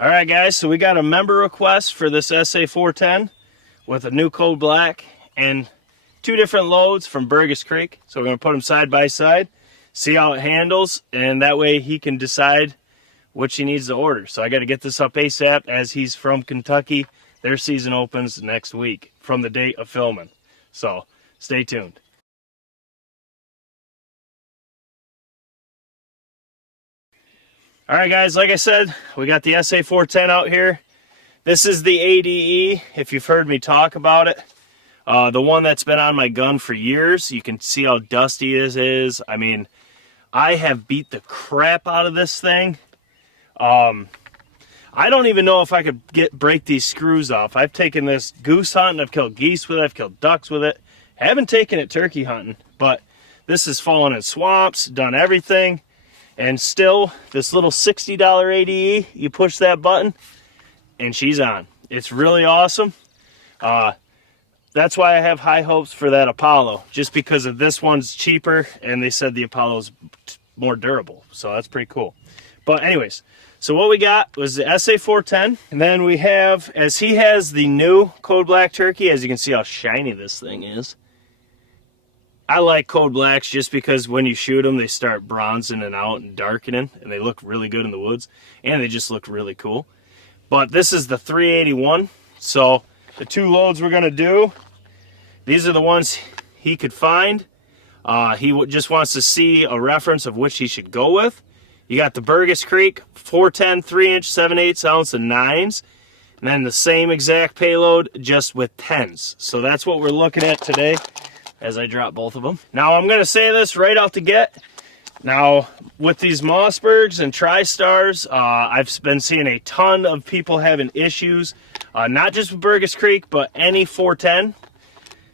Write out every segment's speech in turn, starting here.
All right, guys, so we got a member request for this SA410 with a new code black and 2 different loads from Burgess Creek. So we're going to put them side by side, see how it handles, and that way he can decide which he needs to order. So I got to get this up ASAP as he's from Kentucky. Their season opens next week from the date of filming. So stay tuned. All right, guys, like I said, we got the SA410 out here. This is the ADE, if you've heard me talk about it. The one that's been on my gun for years. You can see how dusty it is. I mean, I have beat the crap out of this thing. I don't even know if I could break these screws off. I've taken this goose hunting, I've killed geese with it, I've killed ducks with it. Haven't taken it turkey hunting, but this has fallen in swamps, done everything. And still, this little $60 ADE, you push that button, and she's on. It's really awesome. That's why I have high hopes for that Apollo, just because of this one's cheaper, and they said the Apollo's more durable. So that's pretty cool. But anyways, so what we got was the SA410, and then we have, as he has the new Code Black turkey, as you can see how shiny this thing is. I like Code Blacks just because when you shoot them, they start bronzing and out and darkening, and they look really good in the woods, and they just look really cool. But this is the 381, so the 2 loads we're going to do, these are the ones he could find. He just wants to see a reference of which he should go with. You got the Burgess Creek 410 3-inch 7/8 ounce and 9s, and then the same exact payload just with 10s. So that's what we're looking at today as I drop both of them. Now I'm going to say this right out the get. Now with these mossbergs and tri-stars, I've been seeing a ton of people having issues, not just with Burgess Creek, but any 410.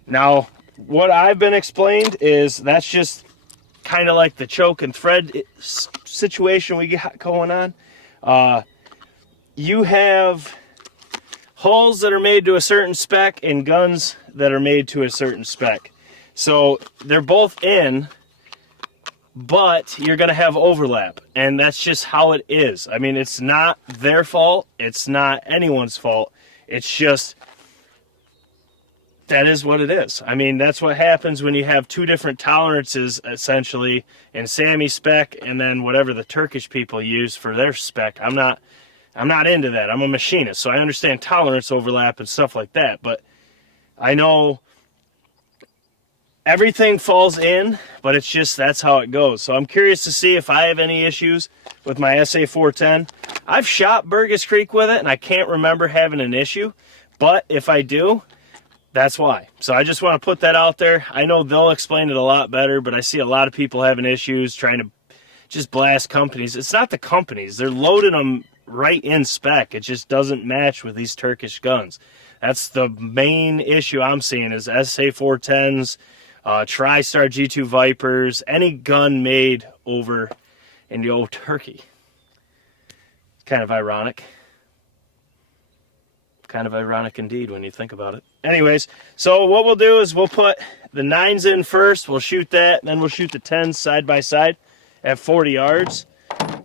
Now what I've been explained is that's just kind of like the choke and thread situation we got going on. You have hulls that are made to a certain spec and guns that are made to a certain spec. So they're both in, but you're going to have overlap, and that's just how it is. I mean, it's not their fault. It's not anyone's fault. It's just, that is what it is. I mean, that's what happens when you have 2 different tolerances, essentially, in Sammy's spec and then whatever the Turkish people use for their spec. I'm not into that. I'm a machinist, so I understand tolerance overlap and stuff like that, but I know everything falls in, but it's just, that's how it goes. So I'm curious to see if I have any issues with my SA410. I've shot Burgess Creek with it, and I can't remember having an issue, but if I do, that's why. So I just want to put that out there. I know they'll explain it a lot better, but I see a lot of people having issues trying to just blast companies. It's not the companies. They're loading them right in spec. It just doesn't match with these Turkish guns. That's the main issue I'm seeing is SA410s, TriStar G2 Vipers, any gun made over in the old Turkey. It's kind of ironic. Kind of ironic indeed when you think about it. Anyways, so what we'll do is we'll put the 9s in first. We'll shoot that, and then we'll shoot the 10s side by side at 40 yards.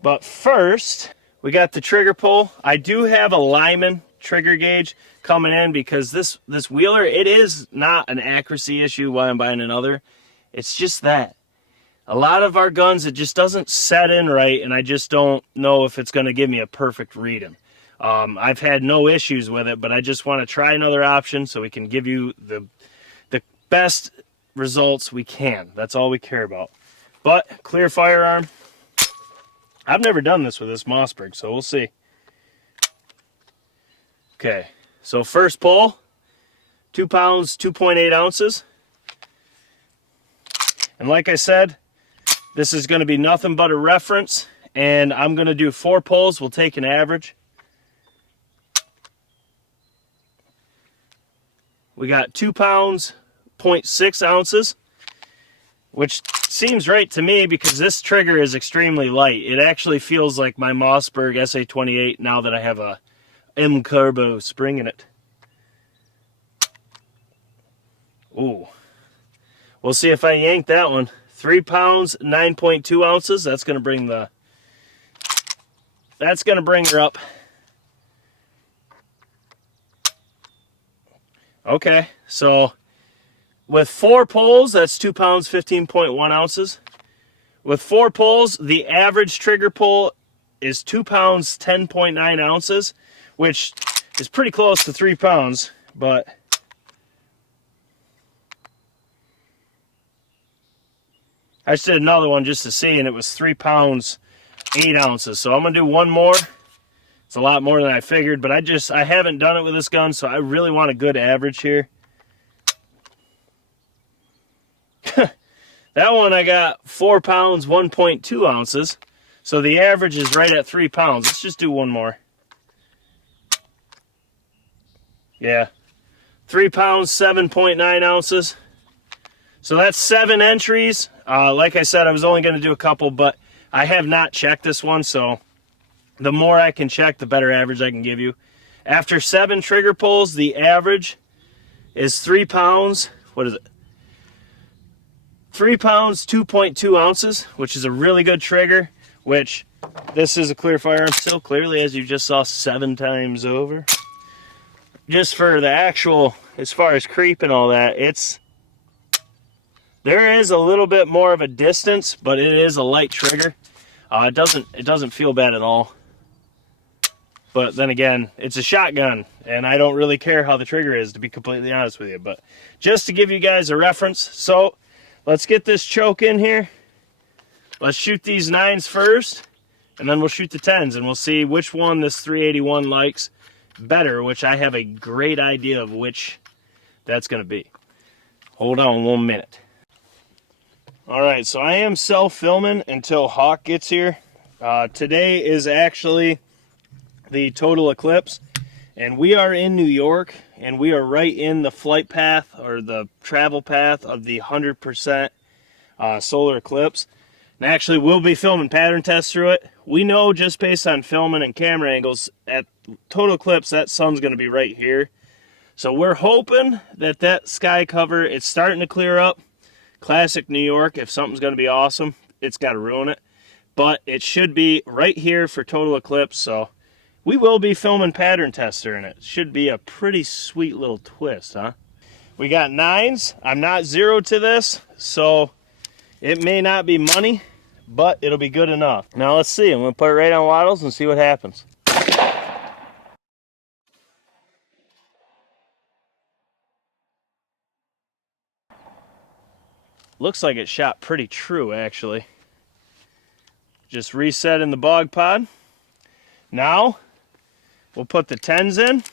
But first, we got the trigger pull. I do have a Lyman trigger gauge coming in because this Wheeler, it is not an accuracy issue why I'm buying another. It's just that a lot of our guns, it just doesn't set in right, and I just don't know if it's going to give me a perfect reading. I've had no issues with it, but I just want to try another option so we can give you the best results we can. That's all we care about. But clear firearm. I've never done this with this mossberg, so we'll see. Okay, so first pull, 2 pounds, 2.8 ounces. And like I said, this is going to be nothing but a reference, and I'm going to do 4 pulls. We'll take an average. We got 2 pounds, 0.6 ounces, which seems right to me because this trigger is extremely light. It actually feels like my Mossberg SA28 now that I have a M Turbo spring in it. Ooh. We'll see if I yank that one. 3 pounds, 9.2 ounces. That's going to bring her up. Okay, so with 4 poles, that's 2 pounds, 15.1 ounces. With 4 poles, the average trigger pull is 2 pounds, 10.9 ounces, which is pretty close to 3 pounds, but I just did another one just to see, and it was 3 pounds, 8 ounces. So I'm going to do one more. It's a lot more than I figured, but I haven't done it with this gun, so I really want a good average here. That one I got 4 pounds, 1.2 ounces. So the average is right at 3 pounds. Let's just do one more. Yeah. 3 pounds, 7.9 ounces. So that's 7 entries. Like I said, I was only going to do a couple, but I have not checked this one, so the more I can check, the better average I can give you. After 7 trigger pulls, the average is 3 pounds. What is it? 3 pounds, 2.2 ounces, which is a really good trigger, which this is a clear firearm still, clearly, as you just saw 7 times over. Just for the actual, as far as creep and all that, there is a little bit more of a distance, but it is a light trigger. It doesn't feel bad at all. But then again, it's a shotgun, and I don't really care how the trigger is, to be completely honest with you. But just to give you guys a reference, so let's get this choke in here. Let's shoot these 9s first, and then we'll shoot the 10s, and we'll see which one this 381 likes better, which I have a great idea of which that's going to be. Hold on 1 minute. All right, so I am self-filming until Hawk gets here. Today is actually the total eclipse, and we are in New York, and we are right in the flight path, or the travel path, of the 100% solar eclipse. And actually, we'll be filming pattern tests through it. We know just based on filming and camera angles, at total eclipse, that sun's going to be right here. So we're hoping that sky cover, it's starting to clear up. Classic New York, if something's going to be awesome, it's got to ruin it. But it should be right here for total eclipse, so we will be filming pattern tests during it. Should be a pretty sweet little twist, huh? We got 9s. I'm not zeroed to this, so it may not be money, but it'll be good enough. Now let's see. I'm going to put it right on wattles and see what happens. Looks like it shot pretty true, actually. Just reset in the bog pod. Now, we'll put the 10s in.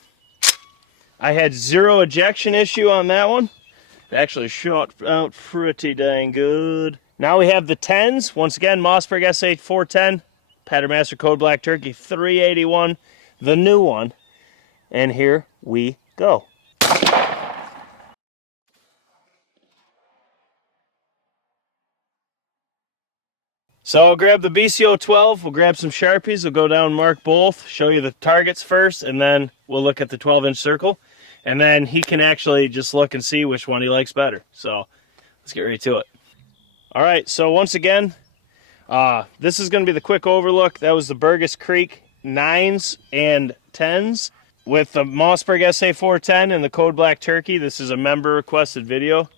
I had 0 ejection issue on that one. It actually shot out pretty dang good. Now we have the 10s. Once again, Mossberg SA410, Patternmaster Code Black Turkey 381, the new one. And here we go. So I'll grab the BCO 12, we'll grab some Sharpies, we'll go down and mark both, show you the targets first, and then we'll look at the 12-inch circle. And then he can actually just look and see which one he likes better. So let's get right to it. All right, so once again, this is going to be the quick overlook. That was the Burgess Creek 9s and 10s with the Mossberg SA410 and the Code Black Turkey. This is a member requested video.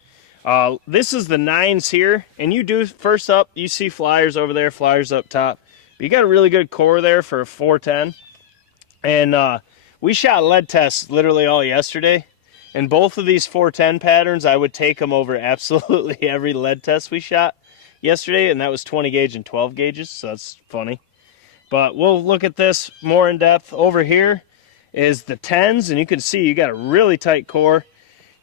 This is the 9s here, and you do, first up, you see flyers over there, flyers up top. But you got a really good core there for a 410. And we shot lead tests literally all yesterday. And both of these 410 patterns, I would take them over absolutely every lead test we shot yesterday, and that was 20 gauge and 12 gauges, so that's funny. But we'll look at this more in depth. Over here is the 10s, and you can see you got a really tight core.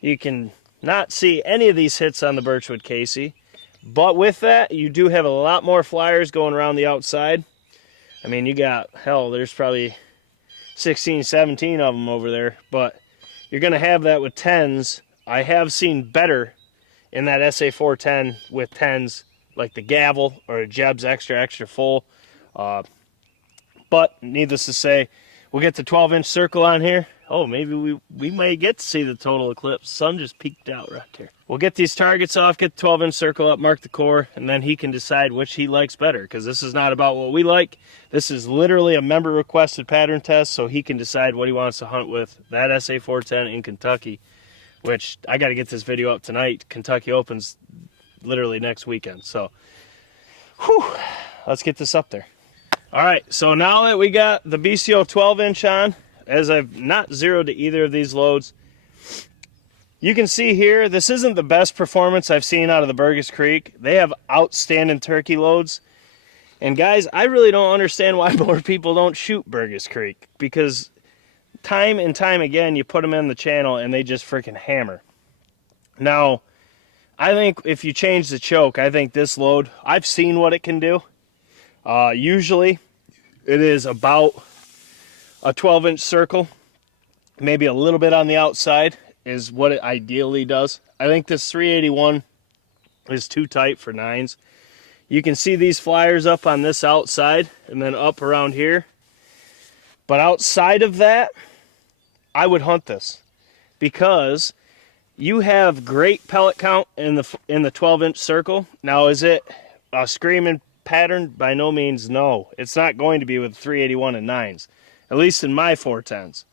You can not see any of these hits on the Birchwood Casey, but with that, you do have a lot more flyers going around the outside. I mean, you got, hell, there's probably 16, 17 of them over there, but you're going to have that with 10s. I have seen better in that SA410 with 10s, like the Gavel or a Jeb's extra full. But needless to say, we'll get the 12-inch circle on here. Oh, maybe we may get to see the total eclipse. Sun just peeked out right there. We'll get these targets off, get the 12-inch circle up, mark the core, and then he can decide which he likes better, because this is not about what we like. This is literally a member-requested pattern test, so he can decide what he wants to hunt with that SA410 in Kentucky. which I got to get this video up tonight. Kentucky Open's literally next weekend. So, whew, let's get this up there. All right, so now that we got the BCO 12-inch on, as I've not zeroed to either of these loads, you can see here, this isn't the best performance I've seen out of the Burgess Creek. They have outstanding turkey loads. And guys, I really don't understand why more people don't shoot Burgess Creek, because time and time again, you put them in the channel and they just freaking hammer. Now, I think if you change the choke, I think this load, I've seen what it can do. Usually, it is about a 12-inch circle, maybe a little bit on the outside is what it ideally does. I think this 381 is too tight for 9s. You can see these flyers up on this outside and then up around here. But outside of that, I would hunt this because you have great pellet count in the 12-inch circle. Now, is it a screaming pattern? By no means, no. It's not going to be with 381 and 9s, at least in my 410s.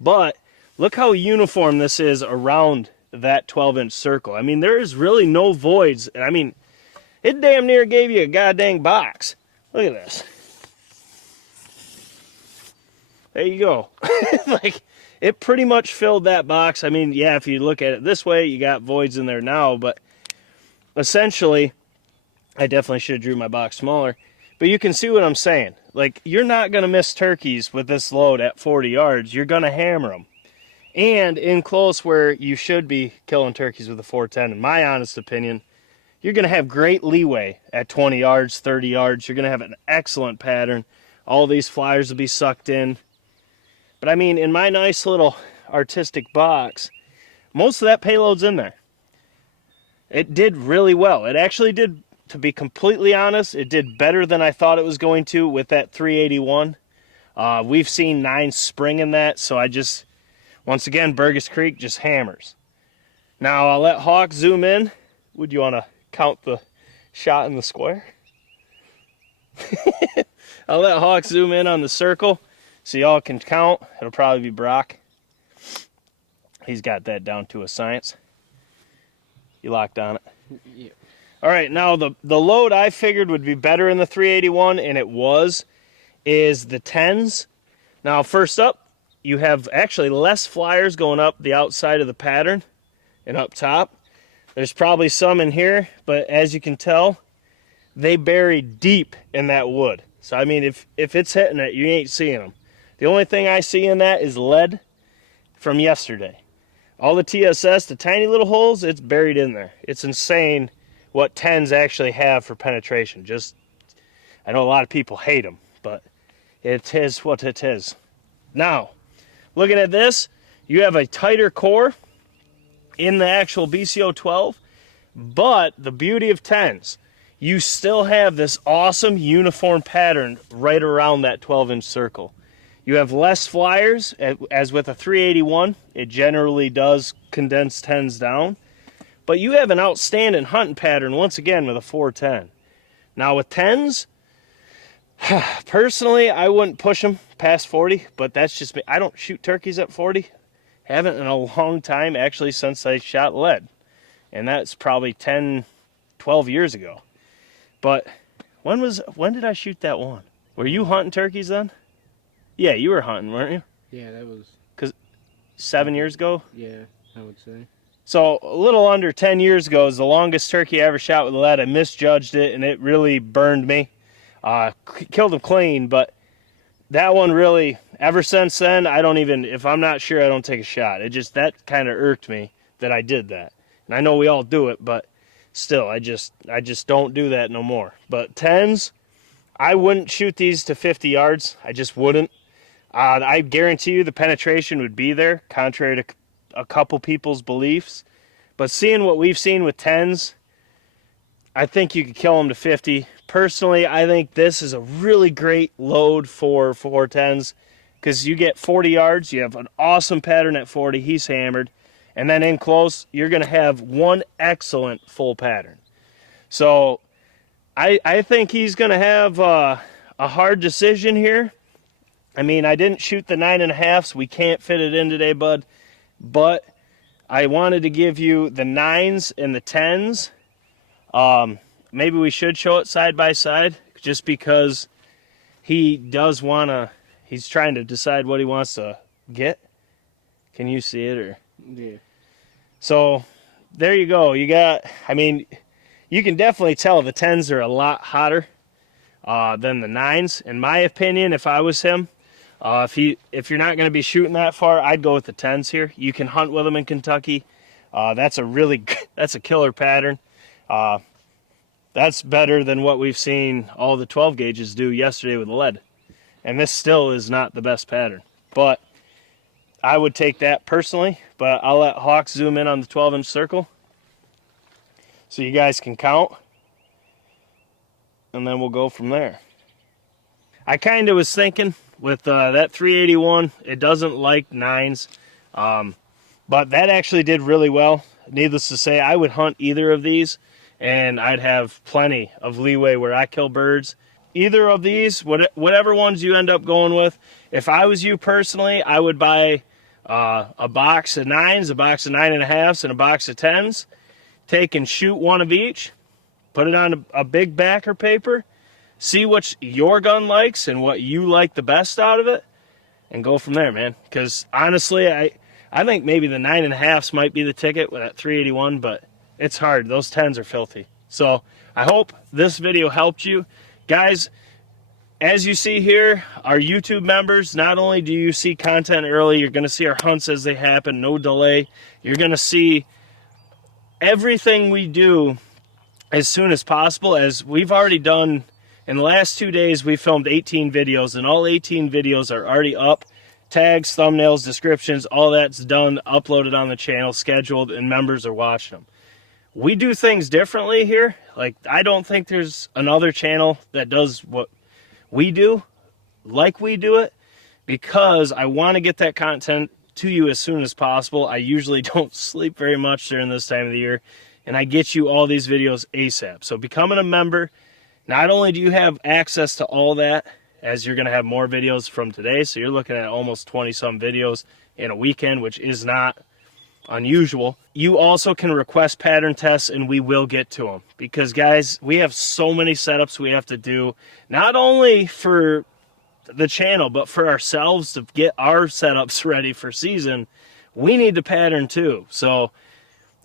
But look how uniform this is around that 12-inch circle. I mean, there is really no voids. I mean, it damn near gave you a goddamn box. Look at this. There you go. Like, it pretty much filled that box. I mean, yeah, if you look at it this way, you got voids in there now, but essentially, I definitely should have drew my box smaller. But you can see what I'm saying. Like, you're not going to miss turkeys with this load at 40 yards. You're going to hammer them. And in close where you should be killing turkeys with a 410, in my honest opinion, you're going to have great leeway at 20 yards, 30 yards. You're going to have an excellent pattern. All these flyers will be sucked in. But I mean, in my nice little artistic box, most of that payload's in there. It did really well. It actually did, to be completely honest, it did better than I thought it was going to with that 381. We've seen 9 spring in that, so I just, once again, Burgess Creek just hammers. Now, I'll let Hawk zoom in. Would you want to count the shot in the square? I'll let Hawk zoom in on the circle so y'all can count. It'll probably be Brock. He's got that down to a science. You locked on it? Yeah. All right, now the load I figured would be better in the 381, and it was, is the 10s. Now, first up, you have actually less flyers going up the outside of the pattern and up top. There's probably some in here, but as you can tell, they bury deep in that wood. So, I mean, if it's hitting it, you ain't seeing them. The only thing I see in that is lead from yesterday. All the TSS, the tiny little holes, it's buried in there. It's insane what 10s actually have for penetration. Just, I know a lot of people hate them, but it is what it is. Now, looking at this, you have a tighter core in the actual BCO 12, but the beauty of 10s, you still have this awesome uniform pattern right around that 12-inch circle. You have less flyers, as with a 381, it generally does condense 10s down, but you have an outstanding hunting pattern once again with a 410. Now with 10s, personally, I wouldn't push them past 40, but that's just me. I don't shoot turkeys at 40. Haven't in a long time, actually, since I shot lead. And that's probably 10, 12 years ago. But when did I shoot that one? Were you hunting turkeys then? Yeah, you were hunting, weren't you? Yeah, that was... 'Cause 7 years ago? Yeah, I would say. So a little under 10 years ago is the longest turkey I ever shot with lead. I misjudged it, and it really burned me. Killed him clean, but that one really, ever since then, I don't even, if I'm not sure, I don't take a shot. It just, that kind of irked me that I did that. And I know we all do it, but still, I just don't do that no more. But 10s, I wouldn't shoot these to 50 yards. I just wouldn't. I guarantee you the penetration would be there, contrary to a couple people's beliefs. But seeing what we've seen with 10s, I think you could kill them to 50. Personally, I think this is a really great load for 410s because you get 40 yards. You have an awesome pattern at 40. He's hammered. And then in close, you're going to have one excellent full pattern. So I think he's going to have a hard decision here. I mean, I didn't shoot the 9.5s. We can't fit it in today, bud. But I wanted to give you the 9s and the 10s. Maybe we should show it side by side, just because he does want to, he's trying to decide what he wants to get. Can you see it? Or Yeah. so there you go. You got, I mean, you can definitely tell the 10s are a lot hotter than the 9s. In my opinion, if I was him, if you're not going to be shooting that far, I'd go with the 10s here. You can hunt with them in Kentucky. That's a killer pattern. That's better than what we've seen all the 12 gauges do yesterday with lead. And this still is not the best pattern. But I would take that personally. But I'll let Hawks zoom in on the 12-inch circle so you guys can count. And then we'll go from there. I kind of was thinking with that 381, it doesn't like 9s. But that actually did really well. Needless to say, I would hunt either of these, and I'd have plenty of leeway where I kill birds. Either of these, whatever ones you end up going with, if I was you personally, I would buy a box of 9s, a box of 9.5s, and a box of 10s. Take and shoot one of each. Put it on a big backer paper. See what your gun likes and what you like the best out of it, and go from there, man. Because honestly, I think maybe the 9.5s might be the ticket with that 381, but it's hard. Those 10s are filthy. So I hope this video helped you. Guys, as you see here, our YouTube members, not only do you see content early, you're going to see our hunts as they happen, no delay. You're going to see everything we do as soon as possible, as we've already done. In the last 2 days, we filmed 18 videos, and all 18 videos are already up. Tags, thumbnails, descriptions, all that's done, uploaded on the channel, scheduled, and members are watching them. We do things differently here. Like, I don't think there's another channel that does what we do, like we do it, because I want to get that content to you as soon as possible. I usually don't sleep very much during this time of the year, and I get you all these videos ASAP. So becoming a member, not only do you have access to all that, as you're going to have more videos from today, so you're looking at almost 20-some videos in a weekend, which is not unusual. You also can request pattern tests, and we will get to them. Because, guys, we have so many setups we have to do, not only for the channel, but for ourselves to get our setups ready for season. We need to pattern, too. So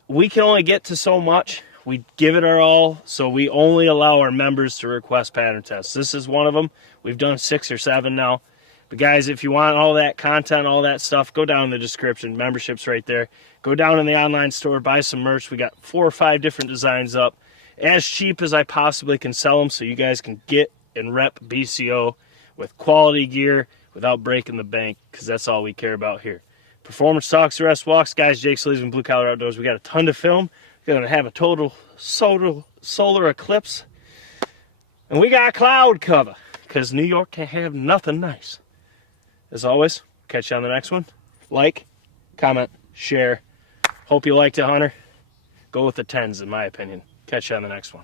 we can only get to so much. We give it our all, so we only allow our members to request pattern tests. This is one of them. We've done 6 or 7 now. But guys, if you want all that content, all that stuff, go down in the description. Membership's right there. Go down in the online store, buy some merch. We got 4 or 5 different designs up, as cheap as I possibly can sell them, so you guys can get and rep BCO with quality gear without breaking the bank, because that's all we care about here. Performance talks, rest walks. Guys, Jake Sleeves and Blue Collar Outdoors. We got a ton to film. We're going to have a total solar eclipse. And we got cloud cover, because New York can't have nothing nice. As always, catch you on the next one. Like, comment, share. Hope you liked it, Hunter. Go with the 10s, in my opinion. Catch you on the next one.